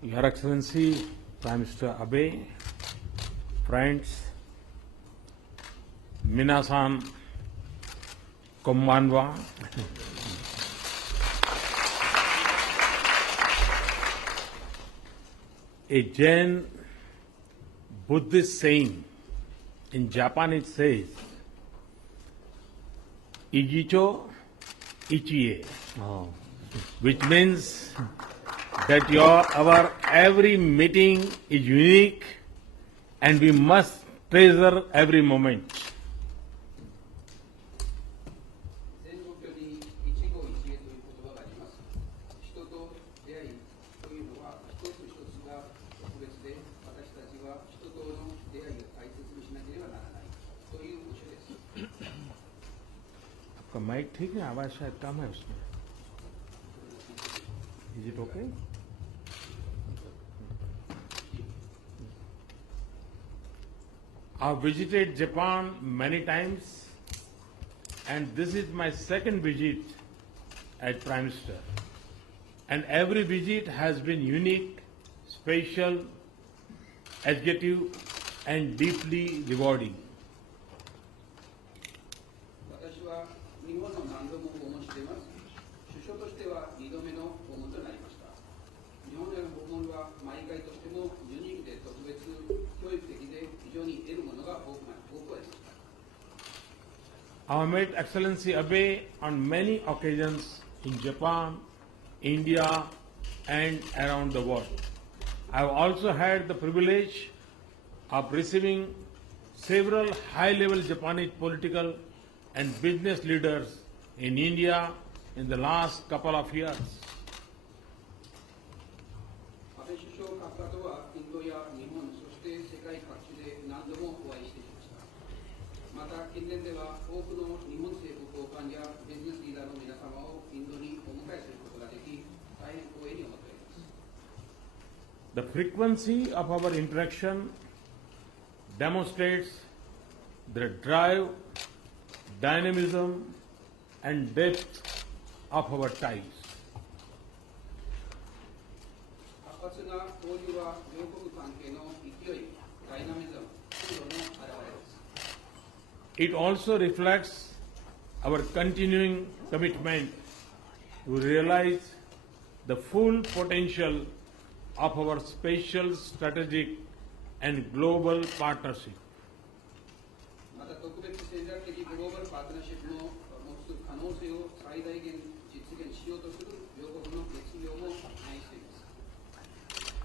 Your Excellency, Prime Minister Abe, friends, Minasan, Kombanwa. A Jain Buddhist saying in Japan it says, Ijicho Ichie, which means that our every meeting is unique and we must treasure every moment. आपका mic ठीक है, आवाज शायद कम है उसमें. Is it okay? I've visited Japan many times, and this is my second visit as Prime Minister. And every visit has been unique, special, educative, and deeply rewarding. I have met Excellency Abe on many occasions in Japan, India, and around the world. I have also had the privilege of receiving several high-level Japanese political and business leaders in India in the last couple of years. The frequency of our interaction demonstrates the drive, dynamism, and depth of our ties. It also reflects our continuing commitment to realize the full potential of our special, strategic, and global partnership.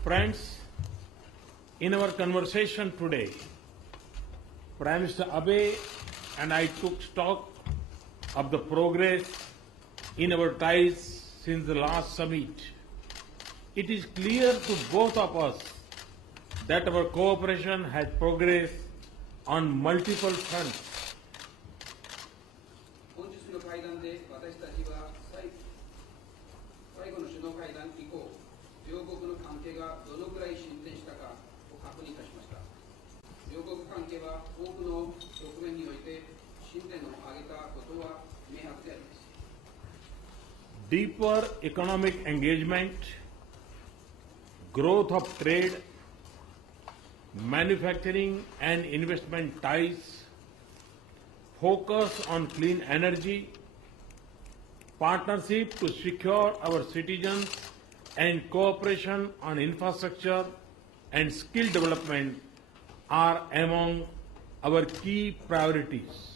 Friends, in our conversation today, Prime Minister Abe and I took stock of the progress in our ties since the last summit. It is clear to both of us that our cooperation has progressed on multiple fronts. Deeper economic engagement, growth of trade, manufacturing and investment ties, focus on clean energy, partnership to secure our citizens, and cooperation on infrastructure and skill development are among our key priorities.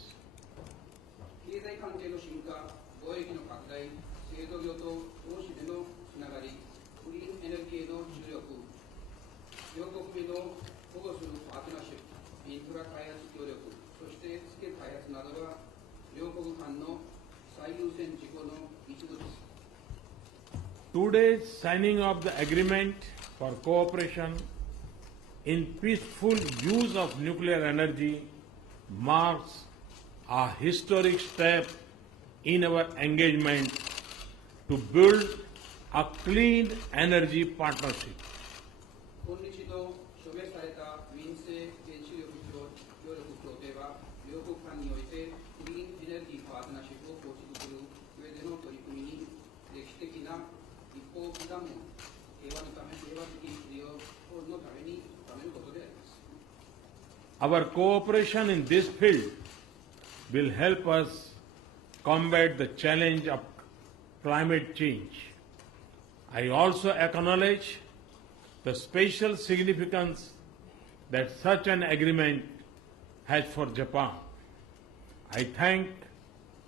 Today's signing of the agreement for cooperation in peaceful use of nuclear energy marks a historic step in our engagement to build a clean energy partnership. Our cooperation in this field will help us combat the challenge of climate change. I also acknowledge the special significance that such an agreement has for Japan. I thank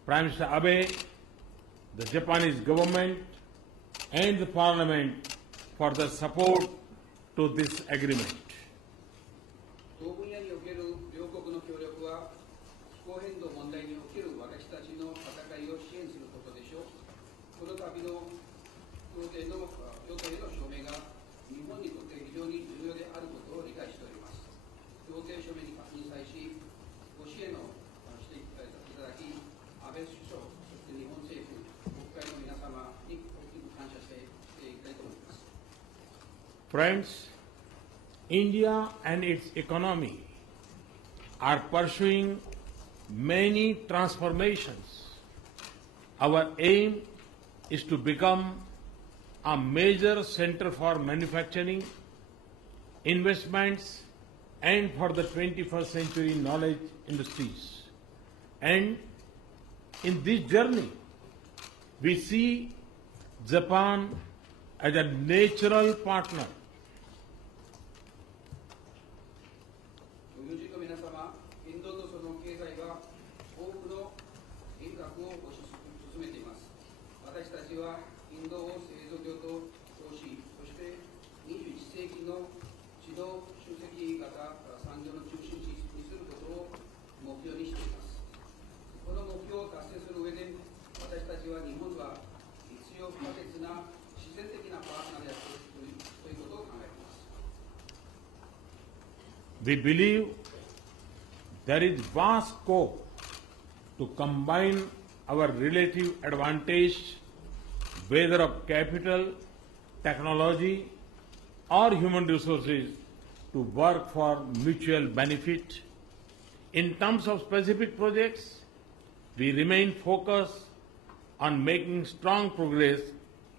Prime Minister Abe, the Japanese government, and the Parliament for the support to this agreement. 同分野における両国の協力は気候変動問題における私たちの戦いを支援することでしょう。この度の協定への署名が日本にとって非常に重要であることを理解しております。協定署名に際し、ご支援をしていただき、安倍首相、そして日本政府、国会の皆様に大きく感謝していきたいと思います。Friends, India and its economy are pursuing many transformations. Our aim is to become a major center for manufacturing, investments, and for the 21st century knowledge industries. And in this journey, we see Japan as a natural partner. ご友人の皆様、インドのその経済は多くの変革を推し進めています。私たちはインドを製造業と称し、そして21世紀の指導集積型産業の中心地にすることを目標にしています。この目標を達成する上で、私たちは日本は必要不可欠な自然的なパートナーであるということを考えています。We believe there is vast scope to combine our relative advantage, whether of capital, technology, or human resources, to work for mutual benefit. In terms of specific projects, we remain focused on making strong progress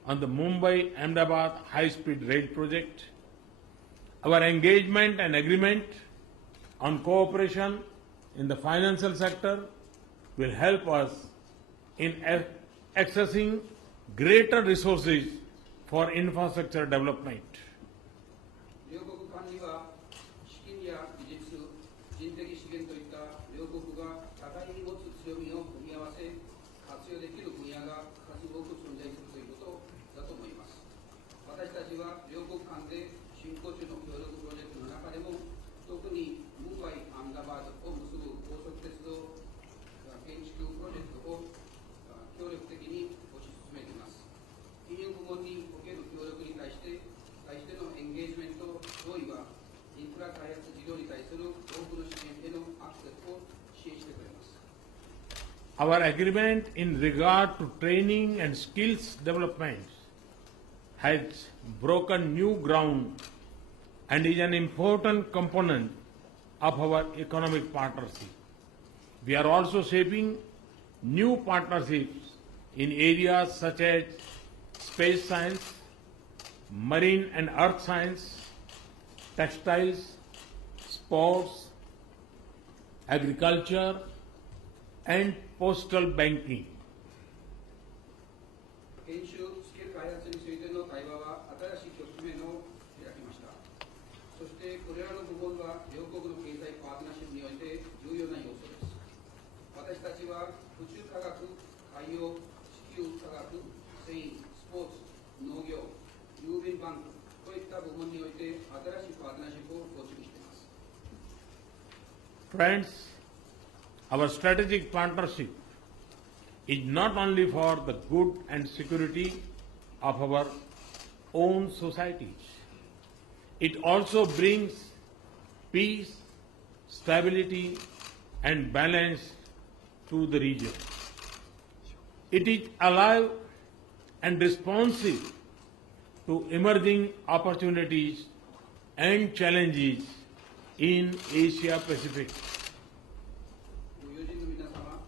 on the Mumbai-Ahmedabad high-speed rail project. Our engagement and agreement on cooperation in the financial sector will help us in accessing greater resources for infrastructure development. 両国間には資金や技術、人的資源といった両国が互いに持つ強みを組み合わせ活用できる分野が数多く存在するということだと思います。私たちは両国間で進行中の協力プロジェクトの中でも特にムンバイ・アムダバードを結ぶ高速鉄道建築プロジェクトを協力的に推し進めています。金融部門における協力に対してのエンゲージメント同意はインフラ開発事業に対する多くの支援へのアクセスを支援してくれます。Our agreement in regard to training and skills development has broken new ground and is an important component of our economic partnership. We are also shaping new partnerships in areas such as space science, marine and earth science, textiles, sports, agriculture, and postal banking. 研修スキル開発についての対話は新しい局面を開きました。そしてこれらの部門は両国の経済パートナーシップにおいて重要な要素です。私たちは宇宙科学、海洋、地球科学、繊維、スポーツ、農業、郵便バンクといった部門において新しいパートナーシップを構築しています。Friends, our strategic partnership is not only for the good and security of our own societies. It also brings peace, stability, and balance to the region. It is alive and responsive to emerging opportunities and challenges in Asia Pacific. ご友人の皆様、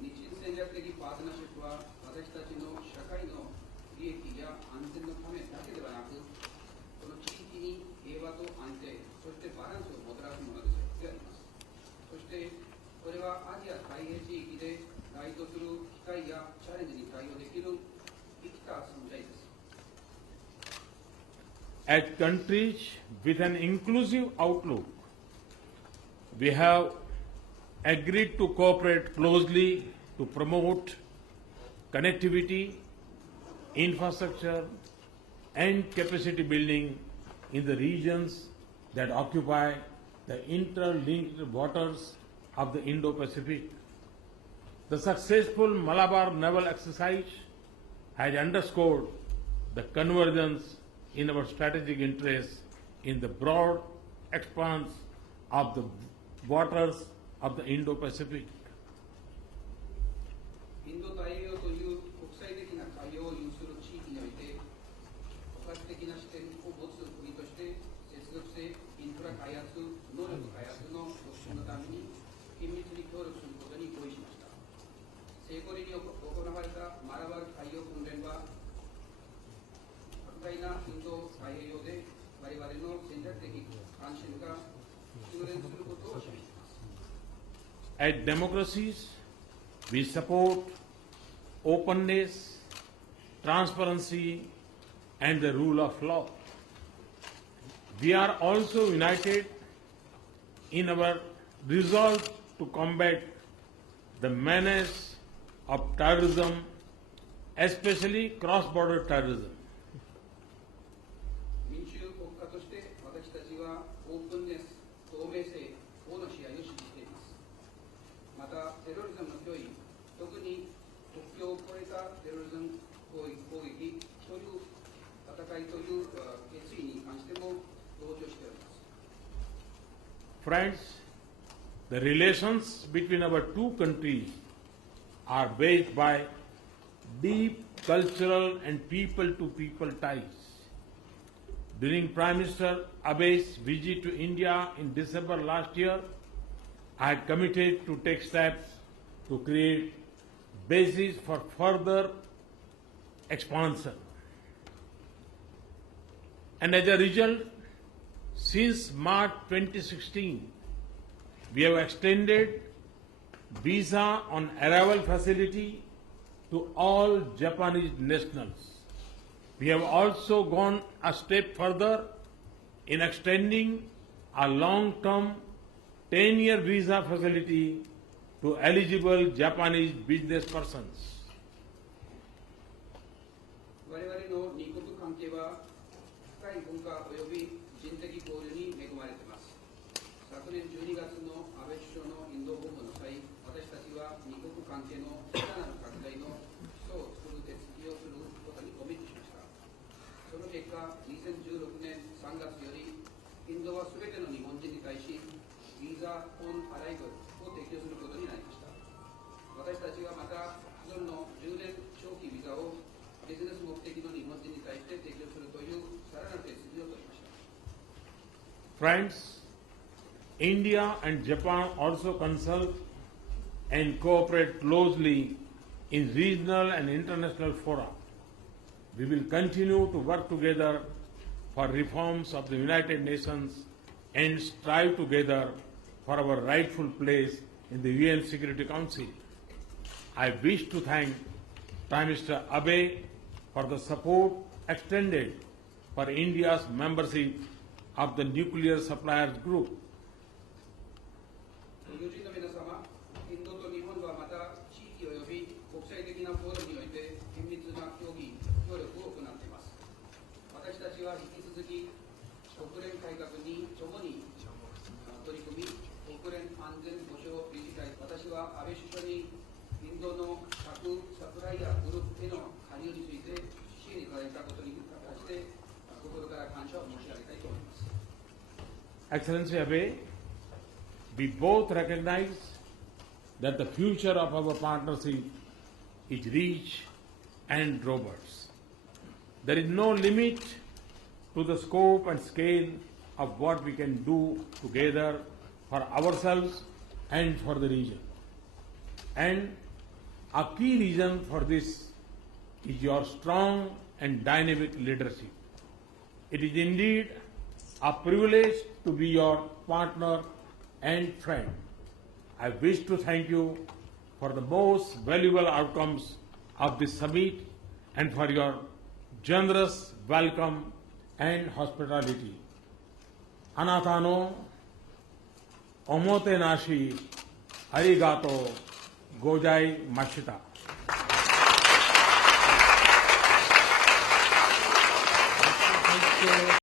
日印戦略的パートナーシップは私たちの社会の利益や安全のためだけではなく、この地 As countries with an inclusive outlook, we have agreed to cooperate closely to promote connectivity, infrastructure, and capacity building in the regions that occupy the interlinked waters of the Indo-Pacific. The successful Malabar naval exercise has underscored the convergence in our strategic interests in the broad expanse of the waters of the Indo-Pacific. インド太平洋という国際的な海洋を有する地域において、包括的な視点を持つ国として、接続性インフラ開発、能力開発の促進のために緊密に協力することに合意しました。西コリに行われたマラバル海洋訓練は、莫大なインド太平洋で我々の戦略的関心が実現することを示します。As democracies, we support openness, transparency, and the rule of law. We are also united in our resolve to combat the menace of terrorism, especially cross-border terrorism. 民主国家として私たちはオープンネス、透明性、法の支配を支持しています。また、テロリズムの脅威、特に国境を越えたテロリズム攻撃という戦いという決意に関しても同調しております。Friends, the relations between our two countries are based by deep cultural and people-to-people ties. During Prime Minister Abe's visit to India in December last year, I had committed to take steps to create basis for further expansion. And as a result, since March 2016, we have extended visa on arrival facility to all Japanese nationals. We have also gone a step further in extending a long-term 10-year visa facility to eligible Japanese business persons. 我々の二国関係は深い文化及び人的交流に恵まれています。昨年12月の安倍首相のインド訪問の際、私たちは二国関係のさらなる拡大の基礎を作る手続きをすることにコミットしました。その結果、2016年3月より、インドはすべての日本人に対し、ビザ・オン・アライブを提供することになりました。私たちはまた、既存の10年長期ビザをビジネス目的の日本人に対して提供するというさらなる手続きを取りました。Friends, India and Japan also consult and cooperate closely in regional and international fora. We will continue to work together for reforms of the United Nations and strive together for our rightful place in the UN Security Council. I wish to thank Prime Minister Abe for the support extended for India's membership of the Nuclear Suppliers Group. 友人の皆様、インドと日本はまた地域及び国際的なフォーラムにおいて緊密な協力を行っています。私たちは引き続き国連改革に共に取り組み、国連安全保障理事会、私は安倍首相にインドの核サプライヤーグループへの加入について支援いただいたことに関して心から感謝を申し上げたいと思います。Excellency Abe, we both recognize that the future of our partnership is rich and robust. There is no limit to the scope and scale of what we can do together for ourselves and for the region. And a key reason for this is your strong and dynamic leadership. It is indeed a privilege to be your partner and friend. I wish to thank you for the most valuable outcomes of this summit and for your generous welcome and hospitality. Anatano, omotenashi, arigato, gozai mashita.